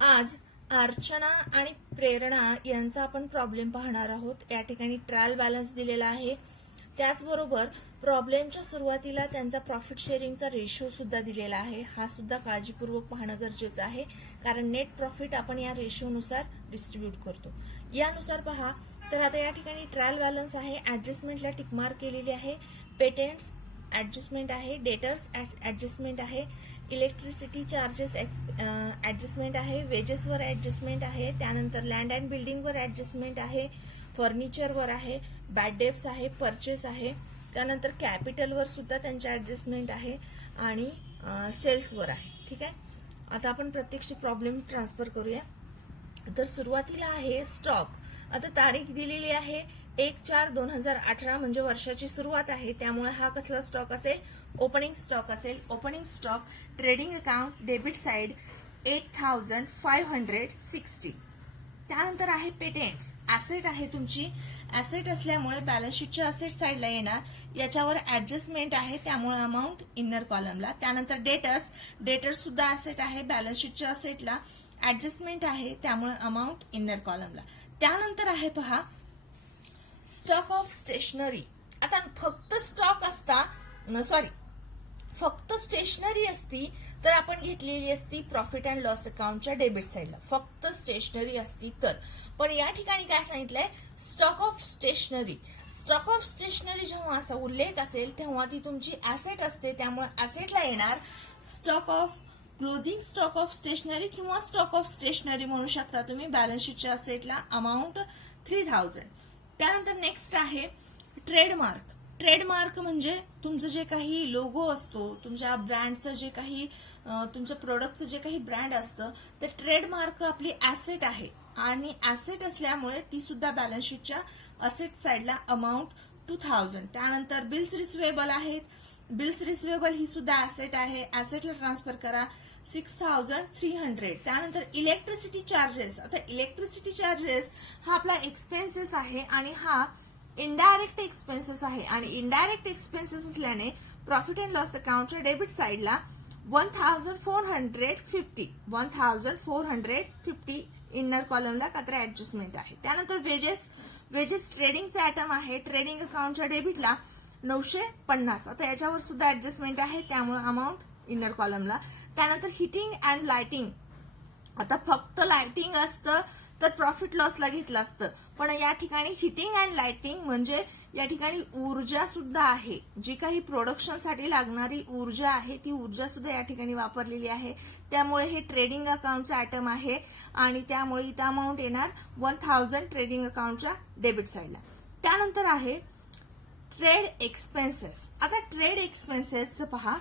आज अर्चना आणि प्रेरणा यांचा आपण प्रॉब्लेम पाहणार आहोत। या ठिकाणी ट्रायल बॅलन्स दिलेला आहे, त्याचबरोबर प्रॉब्लेमच्या सुरुवातीला त्यांचा प्रॉफिट शेअरिंगचा रेशो सुद्धा दिलेला आहे। हा सुद्धा काळजीपूर्वक पाहणं गरजेचं आहे, कारण नेट प्रॉफिट आपण या रेशोनुसार डिस्ट्रीब्यूट करतो। यानुसार पहा तर आता या ठिकाणी ट्रायल बॅलन्स आहे, ऍडजस्टमेंटला टिक मार्क केलेली आहे, पेटेंट्स ऍडजस्टमेंट आहे, डेटर्स ऍडजस्टमेंट आहे, इलेक्ट्रिसिटी चार्जेस ऍडजस्टमेंट आहे, वेजेसवर ऍडजस्टमेंट आहे, त्यानंतर लँड अँड बिल्डिंगवर ऍडजस्टमेंट आहे, फर्निचरवर आहे, बॅड डेब्ट्स आहे, परचेस आहे, त्यानंतर कॅपिटलवर सुद्धा त्यांचे ऍडजस्टमेंट आहे आणि सेल्सवर आहे। ठीक आहे, आता आपण प्रत्यक्ष प्रॉब्लेम ट्रान्सफर करूया। तर सुरुवातीला आहे स्टॉक। आता तारीख दिलेली आहे 1/4/2018 म्हणजे वर्षाची सुरुवात आहे, त्यामुळे हा कसला स्टॉक असेल? ओपनिंग स्टॉक असेल। Opening stock trading account debit side 8560। त्यानंतर आहे पेटेंट्स, ऍसेट आहे तुमची, ऍसेट असल्यामुळे बॅलन्स शीटच्या ऍसेट साइडला येणार, याच्यावर ऍडजस्टमेंट आहे त्यामुळे अमाऊंट इनर कॉलमला। त्यानंतर डेटर्स, डेटर्स सुद्धा ऍसेट आहे, बॅलन्स शीटच्या ऍसेटला ऍडजस्टमेंट आहे त्यामुळे अमाऊंट इनर कॉलमला। त्यानंतर आहे पहा स्टॉक ऑफ स्टेशनरी। आता फक्त स्टॉक असता फक्त स्टेशनरी असती तर आपण घेतलेली असती प्रॉफिट अँड लॉस अकाउंटच्या डेबिट साइडला, फक्त स्टेशनरी असती तर। पण या ठिकाणी काय सांगितलंय? Stock of stationery. Stock of stationery जेव्हा असा उल्लेख असेल तेव्हा ती तुमची ऍसेट असते, त्यामुळे ऍसेटला येणार stock of closing stock of stationery किंवा स्टॉक ऑफ स्टेशनरी म्हणू शकता तुम्ही। बॅलन्स शीटच्या असेटला अमाऊंट 3000। त्यानंतर नेक्स्ट आहे ट्रेडमार्क। ट्रेडमार्क म्हणजे तुमचं जे काही लोगो असतो, तुमच्या ब्रँडचं जे काही तुमच्या प्रोडक्टचं जे काही ब्रँड असतं, ते ट्रेडमार्क आपली ऍसेट आहे आणि ऍसेट असल्यामुळे ती सुद्धा बॅलन्स शीटच्या असेट साइडला अमाऊंट 2000। त्यानंतर बिल्स रिसिवेबल आहेत, बिल्स रिसिवेबल ही सुद्धा ऍसेट आहे, ऍसेटला ट्रान्सफर करा 6300। त्यानंतर इलेक्ट्रिसिटी चार्जेस। आता इलेक्ट्रिसिटी चार्जेस हा आपला एक्सपेन्सेस आहे आणि हा इनडायरेक्ट एक्सपेन्सेस आहे, आणि इनडायरेक्ट एक्सपेन्सेस असल्याने प्रॉफिट अँड लॉस अकाउंटच्या डेबिट साइडला 1450 इनर कॉलमला कात्र ऍडजस्टमेंट आहे। त्यानंतर वेजेस, वेजेस ट्रेडिंगचा आयटम आहे, ट्रेडिंग अकाउंटच्या डेबिटला 950। आता याच्यावर सुद्धा ऍडजस्टमेंट आहे त्यामुळे अमाऊंट इनर कॉलमला। त्यानंतर हिटिंग अँड लाइटिंग। आता फक्त लाइटिंग असतं तर प्रॉफिट लॉसला घेतलं असतं, पण या ठिकाणी हिटिंग अँड लाइटिंग म्हणजे या ठिकाणी ऊर्जा सुद्धा आहे, जी काही प्रोडक्शनसाठी लागणारी ऊर्जा आहे ती ऊर्जा सुद्धा या ठिकाणी वापरलेली आहे, त्यामुळे हे ट्रेडिंग अकाउंटचं आयटम आहे आणि त्यामुळे इथं अमाऊंट येणार 1000 ट्रेडिंग अकाउंटच्या डेबिट साइडला। त्यानंतर आहे ट्रेड एक्सपेन्सेस। आता ट्रेड एक्सपेन्सेसचं पहा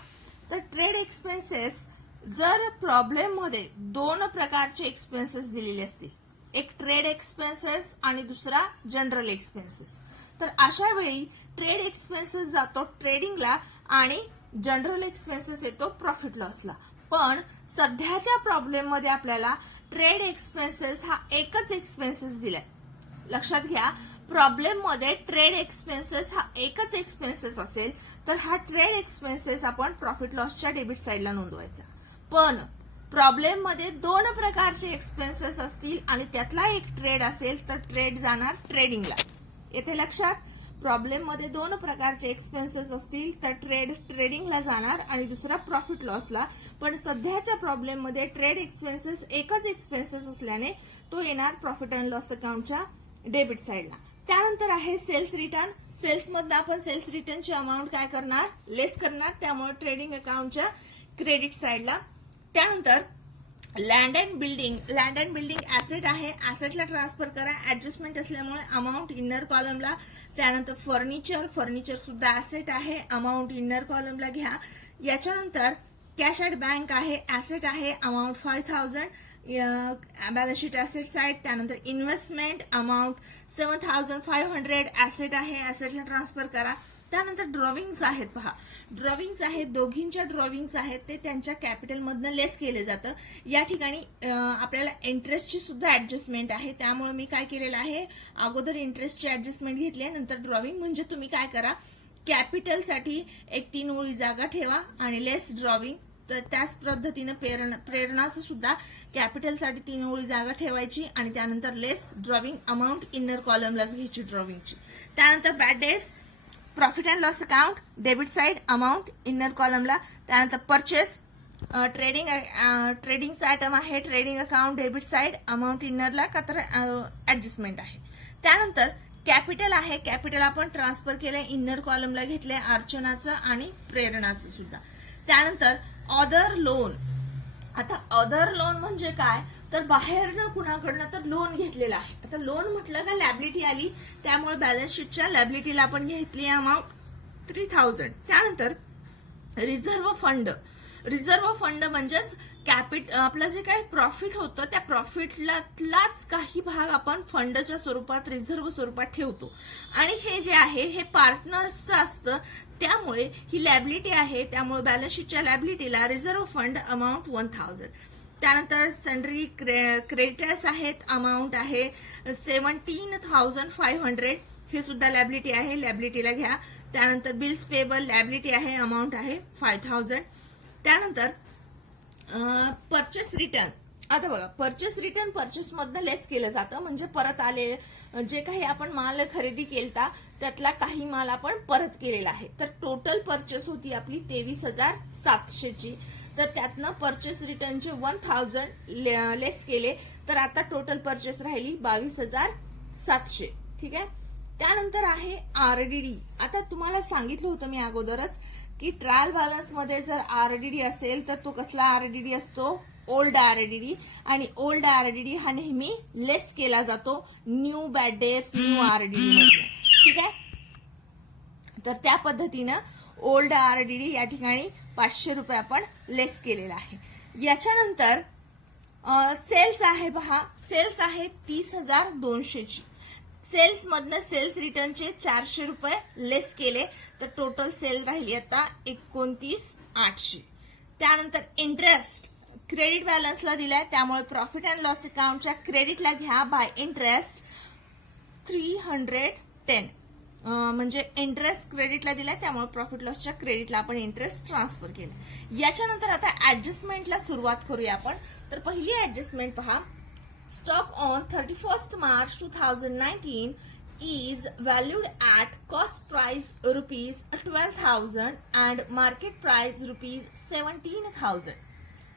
तर ट्रेड एक्सपेन्सेस जर प्रॉब्लेम मध्ये दोन प्रकारचे एक्सपेन्सेस दिलेले असतील, एक ट्रेड एक्सपेन्सेस आणि दुसरा जनरल एक्सपेन्सेस, तर अशा वेळी ट्रेड एक्सपेन्सेस जातो ट्रेडिंगला आणि जनरल एक्सपेन्सेस येतो प्रॉफिट लॉसला। पण सध्याच्या प्रॉब्लेम मध्ये आपल्याला ट्रेड एक्सपेन्सेस हा एकच एक्सपेन्सेस दिलाय, लक्षात घ्या। प्रॉब्लेम मध्ये ट्रेड एक्सपेन्सेस हा एकच एक्सपेन्सेस असेल तर हा ट्रेड एक्सपेन्सेस आपण प्रॉफिट लॉसच्या डेबिट साइडला नोंदवायचा। पण प्रॉब्लेम मध्ये दोन प्रकारचे एक्सपेन्सेस असतील आणि त्यातला एक ट्रेड असेल तर ट्रेड जाणार ट्रेडिंगला। येथे लक्षात, प्रॉब्लेम मध्ये दोन प्रकारचे एक्सपेन्सेस असतील तर ट्रेड ट्रेडिंगला जाणार आणि दुसरा प्रॉफिट लॉसला। पण सध्याच्या प्रॉब्लेम मध्ये ट्रेड एक्सपेन्सेस एकच एक्सपेन्सेस असल्याने तो येणार प्रॉफिट अँड लॉस अकाउंटच्या डेबिट साइडला। त्यानंतर आहे सेल्स रिटर्न। सेल्स मधनं आपण सेल्स रिटर्नची अमाऊंट काय करणार? लेस करणार, त्यामुळे ट्रेडिंग अकाउंटच्या क्रेडिट साइडला। त्यानंतर land and building. Land and building asset आहे, ऍसेटला ट्रान्सफर करा, ऍडजस्टमेंट असल्यामुळे अमाऊंट इनर कॉलमला। त्यानंतर फर्निचर, फर्निचर सुद्धा ऍसेट आहे, अमाऊंट इनर कॉलमला घ्या। याच्यानंतर कॅश ॲट बँक आहे, ऍसेट आहे, amount 5000 balance sheet asset side. त्यानंतर इन्व्हेस्टमेंट अमाऊंट 7500 ऍसेट आहे, ऍसेटला ट्रान्सफर करा। त्यानंतर ड्रॉविंग्स आहेत पहा, ड्रॉविंग्स आहेत, दोघींच्या ड्रॉविंग्स आहेत ते त्यांच्या कॅपिटल मधनं लेस केले जातं। या ठिकाणी आपल्याला इंटरेस्टची सुद्धा ऍडजस्टमेंट आहे, त्यामुळे मी काय केलेलं आहे, अगोदर इंटरेस्टची ऍडजस्टमेंट घेतली आहे, नंतर ड्रॉविंग। म्हणजे तुम्ही काय करा, कॅपिटलसाठी एक 3 ओळी जागा ठेवा आणि लेस ड्रॉविंग तर त्याच पद्धतीने प्रेरणाचं सुद्धा कॅपिटलसाठी 3 ओळी जागा ठेवायची आणि त्यानंतर लेस ड्रॉविंग अमाऊंट इनर कॉलमलाच घ्यायची ड्रॉविंगची. त्यानंतर bad debts, profit and loss account debit side amount inner कॉलमला. त्यानंतर परचेस, ट्रेडिंगचा आयटम आहे, trading account debit side amount इनरला का तर ऍडजस्टमेंट आहे. त्यानंतर कॅपिटल आहे, कॅपिटल आपण ट्रान्सफर केलंय इनर कॉलमला घेतलंय अर्चनाचं आणि प्रेरणाचं सुद्धा. त्यानंतर अदर लोन. आता अदर लोन म्हणजे काय तर बाहेरनं कुणाकडनं तर लोन घेतलेलं आहे. आता लोन म्हटलं का लॅबिलिटी आली, त्यामुळे बॅलन्स शीटच्या लॅबिलिटीला आपण घेतली अमाऊंट 3000. त्यानंतर रिझर्व्ह फंड. रिझर्व्ह फंड म्हणजेच आपलं जे काही प्रॉफिट होतं त्या प्रॉफिटलाच काही भाग आपण फंडच्या स्वरूपात रिझर्व्ह स्वरूपात ठेवतो आणि हे जे आहे हे पार्टनर्सचं असतं, त्यामुळे ही लॅबिलिटी आहे. त्यामुळे बॅलन्स शीटच्या लॅबिलिटीला रिझर्व्ह फंड अमाऊंट 1000. त्यानंतर सन्ड्री क्रेडिटर्स आहेत, अमाऊंट आहे 17,500. हे सुद्धा लॅबिलिटी आहे, लॅबिलिटीला घ्या. त्यानंतर बिल्स पेबल लॅबिलिटी आहे, अमाऊंट आहे 5000. त्यानंतर परचेस रिटर्न. आता बघा परचेस रिटर्न परचेस मधनं लेस केलं जातं, म्हणजे परत आले जे काही आपण माल खरेदी केलता त्यातला काही माल आपण परत केलेला आहे. तर टोटल परचेस होती आपली 23,700ची. तर त्यातनं परचेस रिटर्नचे 1000 लेस केले तर आता टोटल परचेस राहिली 22,700. ठीक आहे. त्यानंतर आहे आरडीडी. आता तुम्हाला सांगितलं होतं मी अगोदरच की ट्रायल बॅलन्स मध्ये जर आरडीडी असेल तर तो कसला आरडीडी असतो, ओल्ड आरडीडी. आणि ओल्ड आरडीडी हा नेहमी लेस केला जातो new bad debts new RDD मध्ये. ठीक आहे. तर त्या पद्धतीनं ओल्ड आरडीडी या ठिकाणी 500 रुपये आपण लेस केलेला आहे. याच्यानंतर सेल्स आहे पहा, सेल्स आहे 30,200ची. सेल्स मधनं सेल्स रिटर्नचे 400 रुपये लेस केले तर टोटल सेल राहिली आता 29,800. त्यानंतर इंटरेस्ट क्रेडिट बॅलन्सला दिलाय, त्यामुळे प्रॉफिट अँड लॉस अकाउंटच्या क्रेडिटला घ्या बाय इंटरेस्ट 310. म्हणजे इंटरेस्ट क्रेडिटला दिलाय त्यामुळे प्रॉफिट लॉसच्या क्रेडिटला आपण इंटरेस्ट ट्रान्सफर केलं. याच्यानंतर आता ऍडजस्टमेंटला सुरुवात करूया आपण. तर पहिली ऍडजस्टमेंट पहा, stock on 31st March 2019 is valued at cost price rupees 12,000 and market price rupees 17,000.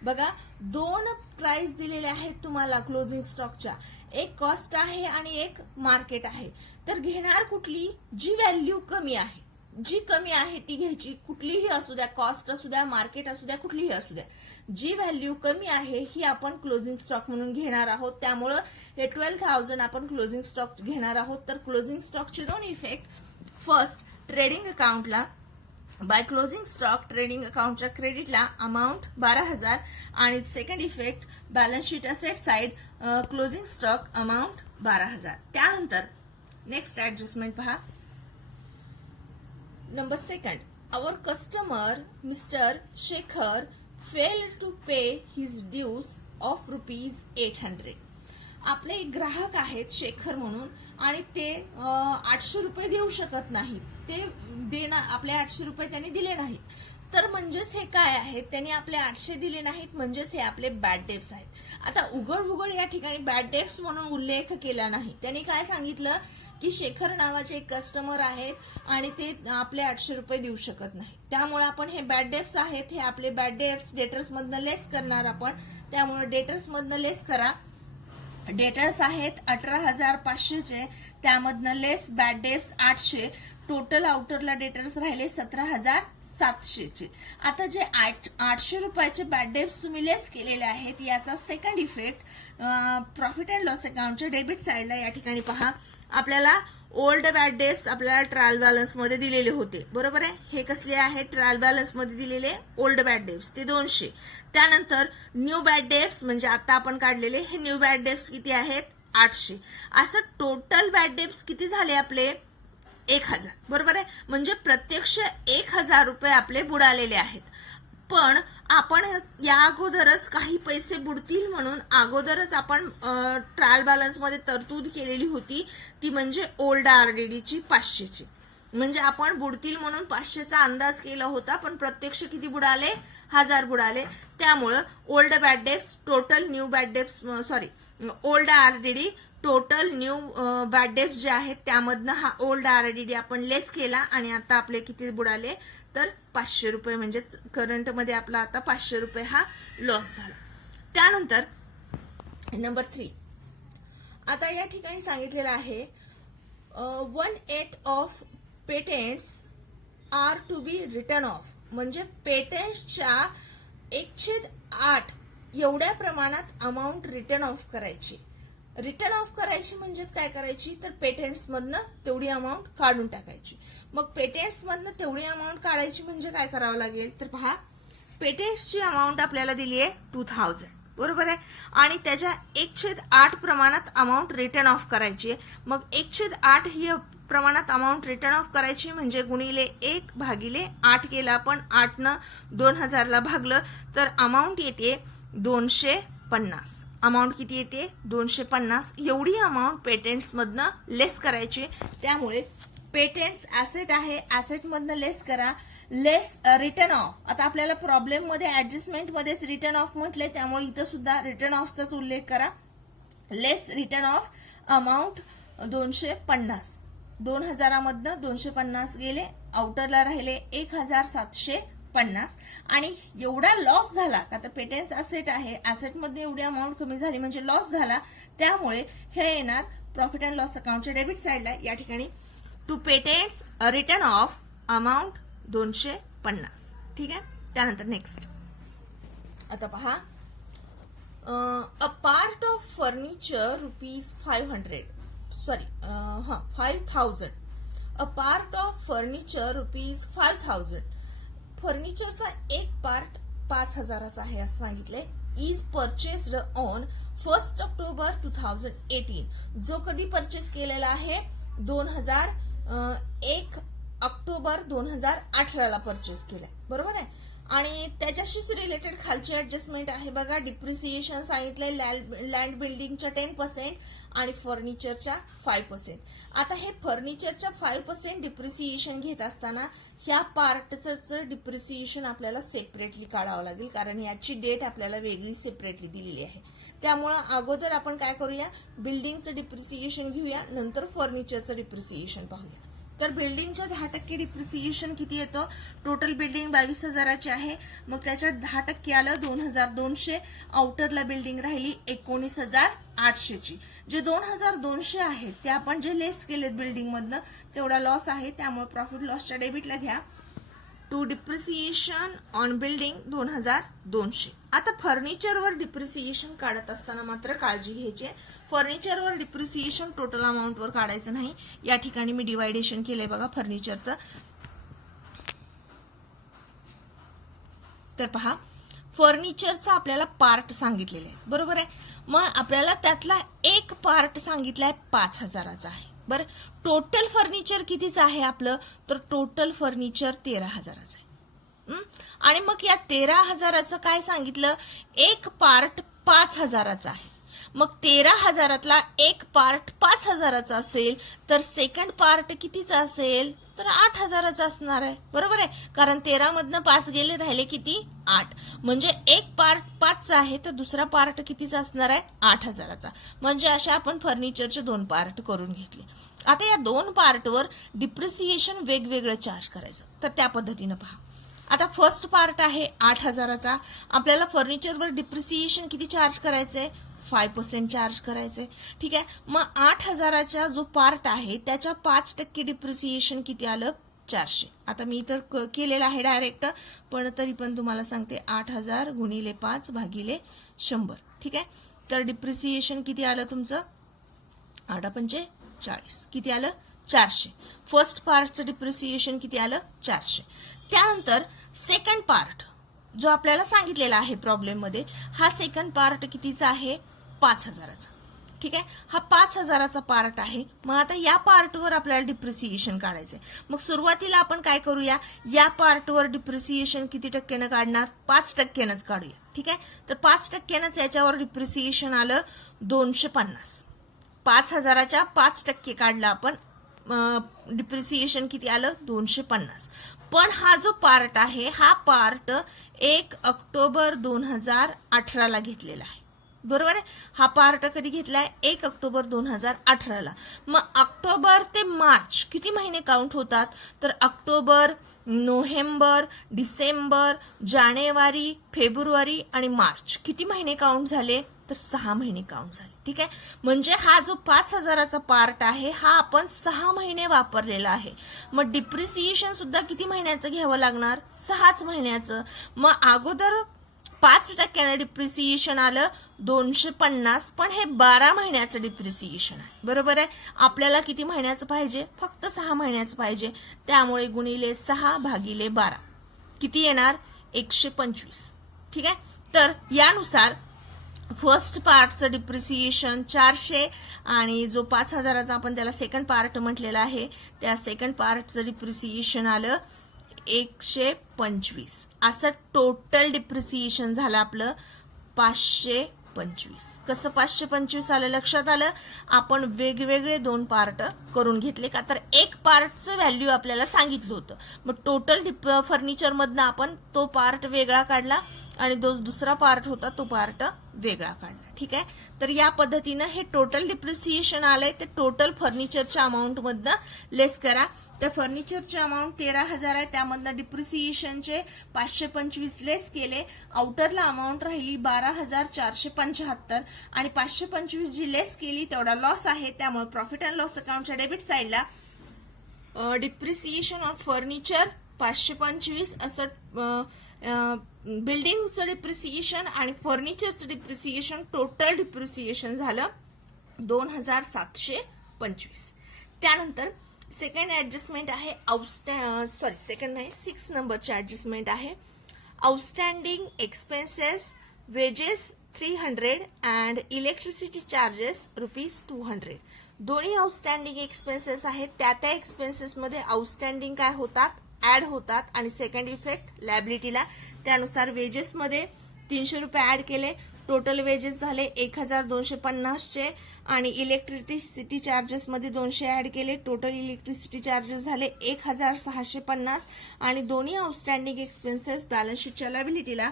बघा दोन प्राइस दिलेले आहेत तुम्हाला क्लोजिंग स्टॉकच्या, एक कॉस्ट आहे आणि एक मार्केट आहे. तर घेणार कुठली जी व्हॅल्यू कमी आहे, जी कमी आहे ती घ्यायची. कुठलीही असू द्या, कॉस्ट असू द्या, मार्केट असू द्या, कुठलीही असू द्या, जी व्हॅल्यू कमी आहे ही आपण क्लोजिंग स्टॉक म्हणून घेणार आहोत. त्यामुळं हे 12,000 आपण क्लोजिंग स्टॉक घेणार आहोत. तर क्लोजिंग स्टॉकचे दोन इफेक्ट, फर्स्ट ट्रेडिंग अकाउंटला बाय क्लोजिंग स्टॉक ट्रेडिंग अकाउंटच्या क्रेडिटला अमाऊंट 12,000 आणि second effect balance sheet asset side closing stock amount 12,000. त्यानंतर नेक्स्ट ऍडजस्टमेंट पहा, number second, our customer Mr. Shekhar failed to pay his dues of ₹800. आपले एक ग्राहक आहेत शेखर म्हणून आणि ते 800 रुपये देऊ शकत नाहीत. ते आपले 800 रुपये त्यांनी दिले नाहीत. तर म्हणजेच हे काय आहेत, त्यांनी आपले 800 दिले नाहीत, म्हणजेच हे आपले बॅड डेट्स आहेत. आता उघड या ठिकाणी बॅड डेट्स म्हणून उल्लेख केला नाही. त्यांनी काय सांगितलं की शेखर नावाचे एक कस्टमर आहेत आणि ते आपले 800 रुपये देऊ शकत नाही. त्यामुळे आपण हे बॅड डेट्स आहेत, हे आपले बॅड डेट्स डेटर्स मधनं लेस करणार आपण. त्यामुळे डेटर्स मधनं लेस करा. डेटर्स आहेत 18,500चे, त्यामधनं लेस बॅड डेट्स 800. टोटल आउटरला डेटर्स राहिले 17,700चे. आता जे 800 रुपयाचे बॅड डेट्स तुम्ही लेस केलेले आहेत याचा second effect profit and loss अकाउंटच्या डेबिट साइडला या ठिकाणी पहा, आपल्याला ओल्ड बॅड डेट्स आपल्याला ट्रायल बॅलन्स मध्ये दिलेले होते, बरोबर आहे. हे कसले आहेत, ट्रायल बॅलन्स मध्ये दिलेले ओल्ड बॅड डेट्स ते 200. त्यानंतर न्यू बॅड डेट्स म्हणजे आता आपण काढलेले हे न्यू बॅड डेट्स किती आहेत 800. असं टोटल बॅड डेट्स किती झाले आपले 1,000, बरोबर आहे. म्हणजे प्रत्यक्ष 1,000 रुपये आपले बुडालेले आहेत. पण आपण या अगोदरच काही पैसे बुडतील म्हणून अगोदरच आपण ट्रायल बॅलन्स मध्ये तरतूद केलेली होती, ती म्हणजे ओल्ड आरडीडीची 500ची. म्हणजे आपण बुडतील म्हणून 500चा अंदाज केला होता, पण प्रत्यक्ष किती बुडाले? 1000 बुडाले. त्यामुळं old bad debts, total new bad debts, old RDD, total new bad debts जे आहेत त्यामधनं हा ओल्ड आरडीडी आपण लेस केला आणि आता आपले किती बुडाले? तर 500 रुपये, म्हणजे करंटमध्ये आपला आता 500 रुपये हा लॉस झाला. त्यानंतर नंबर 3, आता या ठिकाणी सांगितलेलं आहे 1/8 of patents are to be written off, म्हणजे पेटेंट्सच्या 1/8 एवढ्या प्रमाणात अमाऊंट रिटर्न ऑफ करायची. रिटर्न ऑफ करायची म्हणजेच काय करायची? तर पेटेंट्स मधनं तेवढी अमाऊंट काढून टाकायची. मग पेटेंट्स मधनं तेवढी अमाऊंट काढायची म्हणजे काय करावं लागेल? तर पहा, पेटेंट्सची अमाऊंट आपल्याला दिली आहे 2000, बरोबर आहे, आणि त्याच्या 1/8 प्रमाणात अमाऊंट रिटर्न ऑफ करायची आहे. मग 1/8 ही प्रमाणात अमाऊंट रिटर्न ऑफ करायची म्हणजे गुणिले 1/8 केला आपण, 8 2000ला भागलं तर अमाऊंट येते 250. अमाऊंट किती येते? 250. एवढी अमाऊंट पेटेंट्स मधनं लेस करायची. त्यामुळे पेटेंट्स ऍसेट आहे, ऍसेट मधनं लेस करा, लेस रिटर्न ऑफ. आता आपल्याला प्रॉब्लेम मध्ये ऍडजस्टमेंट मध्येच रिटर्न ऑफ म्हटले, त्यामुळे इथं सुद्धा रिटर्न ऑफचाच उल्लेख करा. लेस रिटर्न ऑफ अमाऊंट 250. 2000 मधनं 250 गेले, आउटरला राहिले 1750. आणि एवढा लॉस झाला का? तर पेटेंट्स ऍसेट आहे, ऍसेट मध्ये एवढी अमाऊंट कमी झाली म्हणजे लॉस झाला. त्यामुळे हे येणार प्रॉफिट अँड लॉस अकाउंटच्या डेबिट साइडला. या ठिकाणी to patents written off amount 250. ठीक आहे. त्यानंतर नेक्स्ट आता पहा, a part of furniture ₹500, sorry 5000. A part of furniture ₹5000. फर्निचरचा एक पार्ट 5000चा आहे असं सांगितलंय. Is purchased on 1 October 2018. जो कधी परचेस केलेला आहे? 1 ऑक्टोबर 2018ला परचेस केलाय, बरोबर आहे. आणि त्याच्याशीच रिलेटेड खालची ऍडजस्टमेंट आहे बघा. डिप्रिसिएशन सांगितलंय लँड बिल्डिंगच्या 10% आणि फर्निचरच्या 5%. आता हे फर्निचरच्या 5% डिप्रिसिएशन घेत असताना ह्या पार्टचं डिप्रिसिएशन आपल्याला सेपरेटली काढावं लागेल, कारण याची डेट आपल्याला वेगळी सेपरेटली दिलेली आहे. त्यामुळं अगोदर आपण काय करूया? बिल्डिंगचं डिप्रिसिएशन घेऊया, नंतर फर्निचरचं डिप्रिसिएशन पाहूया. तर बिल्डिंगच्या 10% डिप्रिसिएशन किती येतं? टोटल बिल्डिंग 22,000ची आहे, मग त्याच्यात 10% आलं 2200. आउटरला बिल्डिंग राहिली 19,800ची. जे 2200 आहेत ते आपण जे लेस केलेत बिल्डिंग मधनं तेवढा लॉस आहे, त्यामुळे प्रॉफिट लॉसच्या डेबिटला घ्या. To depreciation on building 2200. आता फर्निचरवर डिप्रिसिएशन काढत असताना मात्र काळजी घ्यायची. फर्निचरवर डिप्रिसिएशन टोटल अमाऊंटवर काढायचं नाही. या ठिकाणी मी डिवायडेशन केलंय बघा फर्निचरचं. तर पहा, फर्निचरचा आपल्याला पार्ट सांगितलेला आहे, बरोबर आहे. मग आपल्याला त्यातला एक पार्ट सांगितलाय 5000चा आहे. बरं, टोटल फर्निचर कितीचं आहे आपलं? तर टोटल फर्निचर 13,000चं आहे. आणि मग या 13,000चं काय सांगितलं? एक पार्ट 5000चा आहे. मग 13,000तला एक पार्ट 5000चा असेल तर सेकंड पार्ट कितीचा असेल? तर 8,000चा असणार आहे, बरोबर आहे. कारण 13 मधनं 5 गेले, राहिले किती? 8. म्हणजे एक पार्ट 5चा आहे तर दुसरा पार्ट कितीचा असणार आहे? 8,000चा. म्हणजे अशा आपण फर्निचरचे 2 पार्ट करून घेतले. आता या 2 पार्टवर डिप्रिसिएशन वेगवेगळं चार्ज करायचं, तर त्या पद्धतीनं पहा. आता फर्स्ट पार्ट आहे 8,000चा. आपल्याला फर्निचरवर डिप्रिसिएशन किती चार्ज करायचंय? 5% चार्ज करायचे. ठीक आहे. मग 8,000चा जो पार्ट आहे त्याच्या 5% डिप्रिसिएशन किती आलं? 400. आता मी इतर केलेलं आहे डायरेक्ट, पण तरी पण तुम्हाला सांगते 8,000 गुणिले 5 भागिले 100. ठीक आहे. तर डिप्रिसिएशन किती आलं तुमचं? 8×5 = 40. किती आलं? 400. फर्स्ट पार्टचं डिप्रिसिएशन किती आलं? 400. त्यानंतर सेकंड पार्ट जो आपल्याला सांगितलेला आहे प्रॉब्लेम मध्ये, हा सेकंड पार्ट कितीचा आहे? 5,000चा. ठीक आहे. हा 5,000चा पार्ट आहे. मग आता या पार्टवर आपल्याला डिप्रिसिएशन काढायचंय. मग सुरुवातीला आपण काय करूया? या पार्टवर डिप्रिसिएशन किती टक्क्यानं काढणार? 5%नंच काढूया. ठीक आहे. तर 5%नंच याच्यावर डिप्रिसिएशन आलं 250. 5,000च्या 5% काढलं आपण डिप्रिसिएशन किती आलं 250. पण हा जो पार्ट आहे हा पार्ट 1 ऑक्टोबर 2018 घेतलेला आहे. बरोबर आहे. हा पार्ट कधी घेतलाय 1 ऑक्टोबर 2018. मग ऑक्टोबर ते मार्च किती महिने काउंट होतात तर ऑक्टोबर, नोव्हेंबर, डिसेंबर, जानेवारी, फेब्रुवारी आणि मार्च किती महिने काउंट झाले तर 6 महिने काउंट झाले. ठीक आहे. म्हणजे हा जो 5,000चा पार्ट आहे हा आपण 6 महिने वापरलेला आहे. मग डिप्रिसिएशन सुद्धा किती महिन्याचं घ्यावं लागणार 6च महिन्याचं. मग अगोदर 5% डिप्रिसिएशन आलं 250, पण हे 12 महिन्याचं डिप्रिसिएशन आहे. बरोबर आहे. आपल्याला किती महिन्याचं पाहिजे फक्त 6 महिन्याचं पाहिजे. त्यामुळे गुणिले 6 भागिले 12 किती येणार 125. ठीक आहे. तर यानुसार फर्स्ट पार्टचं डिप्रिसिएशन 400 आणि जो 5,000चा आपण त्याला सेकंड पार्ट म्हटलेला आहे त्या सेकंड पार्टचं डिप्रिसिएशन आलं 125. असं टोटल डिप्रिसिएशन झालं आपलं 525. कसं 525 आलं लक्षात आलं. आपण वेगवेगळे 2 पार्ट करून घेतले का तर एक पार्टचं व्हॅल्यू आपल्याला सांगितलं होतं. मग टोटल फर्निचर मधनं आपण तो पार्ट वेगळा काढला आणि जो दुसरा पार्ट होता तो पार्ट वेगळा काढला. ठीक आहे. तर या पद्धतीनं हे टोटल डिप्रिसिएशन आलंय ते टोटल फर्निचरच्या अमाऊंट मधनं लेस करा. तर फर्निचरचे अमाऊंट 13,000 आहे. त्यामधनं डिप्रिसिएशनचे 525 लेस केले. आउटरला अमाऊंट राहिली 12,475 आणि 525 जी लेस केली तेवढा लॉस आहे. त्यामुळे प्रॉफिट अँड लॉस अकाउंटच्या डेबिट साईडला डिप्रिसिएशन ऑफ फर्निचर 525 असं बिल्डिंगचं डिप्रिसिएशन आणि फर्निचरचं डिप्रिसिएशन टोटल डिप्रिसिएशन झालं 2,725. त्यानंतर सेकंड ऍडजस्टमेंट आहे सेकंड नाही 6 नंबरची ऍडजस्टमेंट आहे outstanding expenses wedges 300 and electricity charges ₹200. दोन्ही आउटस्टँडिंग एक्सपेन्सेस आहेत. त्या एक्सपेन्सेस मध्ये आउटस्टँडिंग काय होतात ऍड होतात आणि सेकंड इफेक्ट लायबिलिटीला. त्यानुसार वेजेस मध्ये ₹300 ऍड केले. टोटल वेजेस झाले 1,250चे आणि इलेक्ट्रिसिटी चार्जेस मध्ये 200 ऍड केले. टोटल इलेक्ट्रिसिटी चार्जेस झाले 1,650 आणि दोन्ही आउटस्टँडिंग एक्सपेन्सेस बॅलन्स शीटच्या लायबिलिटीला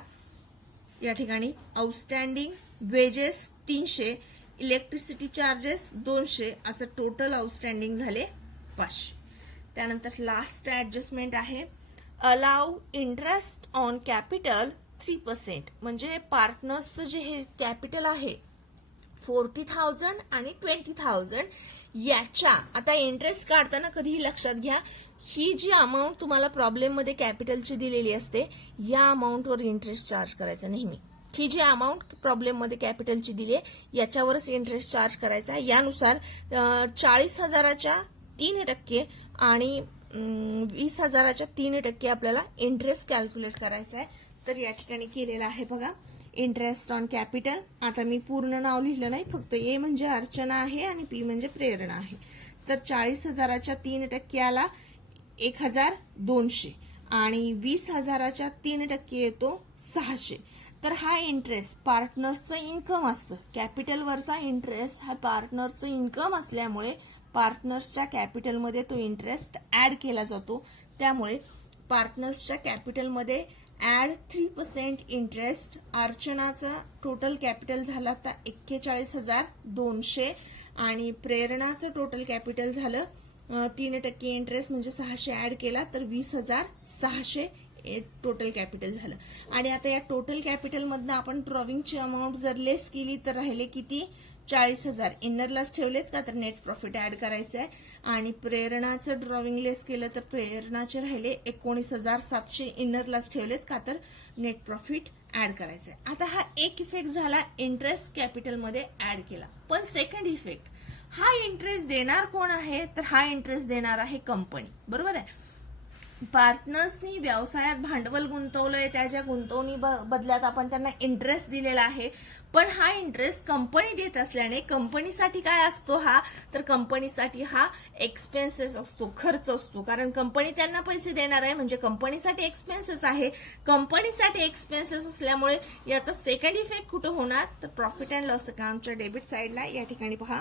या ठिकाणी आउटस्टँडिंग वेजेस 300 इलेक्ट्रिसिटी चार्जेस 200 असं टोटल आउटस्टँडिंग झाले 500. त्यानंतर लास्ट ऍडजस्टमेंट आहे अलाउ इंटरेस्ट ऑन कॅपिटल 3%. म्हणजे पार्टनर्सचं जे हे कॅपिटल आहे 40,000 आणि 20,000 याच्या आता इंटरेस्ट काढताना कधीही लक्षात घ्या ही जी अमाऊंट तुम्हाला प्रॉब्लेम मध्ये कॅपिटलची दिलेली असते या अमाऊंटवर इंटरेस्ट चार्ज करायचा नेहमी. ही जी अमाऊंट प्रॉब्लेम मध्ये कॅपिटलची दिली आहे याच्यावरच इंटरेस्ट चार्ज करायचा. यानुसार 40,000च्या 3% आणि 20,000च्या 3% आपल्याला इंटरेस्ट कॅल्क्युलेट करायचा आहे. तर या ठिकाणी केलेला आहे बघा इंटरेस्ट ऑन कॅपिटल. आता मी पूर्ण नाव लिहिलं नाही फक्त ए म्हणजे अर्चना आहे आणि पी म्हणजे प्रेरणा आहे. तर 40,000च्या 3% आला 1,200 आणि 20,000च्या 3% येतो 600. तर हा इंटरेस्ट पार्टनर्सचं इन्कम असतं. कॅपिटलवरचा इंटरेस्ट हा पार्टनरचं इन्कम असल्यामुळे पार्टनर्सच्या कॅपिटलमध्ये तो इंटरेस्ट ऍड केला जातो. त्यामुळे पार्टनर्सच्या कॅपिटलमध्ये ऍड 3% इंटरेस्ट. अर्चनाचा टोटल कॅपिटल झाला आता 41,200 आणि प्रेरणाचं टोटल कॅपिटल झालं 3% इंटरेस्ट म्हणजे 600 ऍड केला तर 20,600 टोटल कॅपिटल झालं. आणि आता या टोटल कॅपिटल मधनं आपण ड्रॉविंगची अमाऊंट जर लेस केली तर राहिले किती 40,000 इनरलाच ठेवलेत का तर नेट प्रॉफिट ऍड करायचं आहे. आणि प्रेरणाचं ड्रॉविंग लेस केलं तर प्रेरणाचे राहिले 19,700 इनरलाच ठेवलेत का तर नेट प्रॉफिट ऍड करायचं आहे. आता हा एक इफेक्ट झाला इंटरेस्ट कॅपिटलमध्ये ऍड केला. पण सेकंड इफेक्ट हा इंटरेस्ट देणार कोण आहे तर हा इंटरेस्ट देणार आहे कंपनी. बरोबर आहे. पार्टनर्सनी व्यवसायात भांडवल गुंतवलंय त्याच्या गुंतवणी बदल्यात आपण त्यांना इंटरेस्ट दिलेला आहे. पण हा इंटरेस्ट कंपनी देत असल्याने कंपनीसाठी काय असतो हा तर कंपनीसाठी हा एक्सपेन्सेस असतो खर्च असतो. कारण कंपनी त्यांना पैसे देणार आहे म्हणजे कंपनीसाठी एक्सपेन्सेस आहे. कंपनीसाठी एक्सपेन्सेस असल्यामुळे याचा सेकंड इफेक्ट कुठं होणार तर प्रॉफिट अँड लॉस अकाउंटच्या डेबिट साईडला या ठिकाणी पहा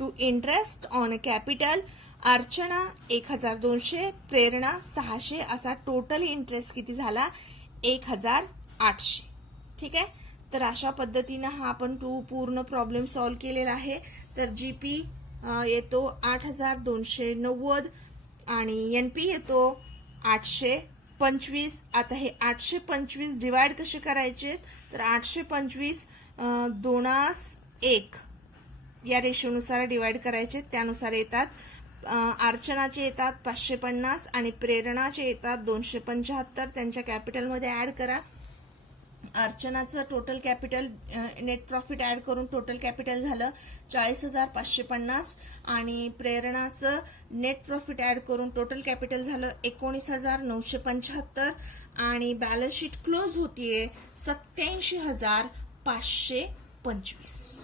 to interest on capital. Archana 1200, Prerna 600, असा टोटल इंटरेस्ट किती झाला 1800. ठीक आहे. तर अशा पद्धतीनं हा आपण पूर्ण प्रॉब्लेम सॉल्व्ह केलेला आहे. तर जीपी येतो 8290 आणि एनपी येतो 825. आता हे 825 डिवाइड कसे करायचे, तर 825 2:1 या रेशोनुसार डिवाइड करायचे. त्यानुसार येतात. अर्चनाचे येतात 550 आणि प्रेरणाचे येतात 275. त्यांच्या कॅपिटलमध्ये ऍड करा. अर्चनाचं total capital net profit add करून टोटल कॅपिटल झालं 40,550 आणि प्रेरणाचं नेट प्रॉफिट ऍड करून टोटल कॅपिटल झालं 19,975 आणि बॅलन्स शीट क्लोज होतीये 87,525.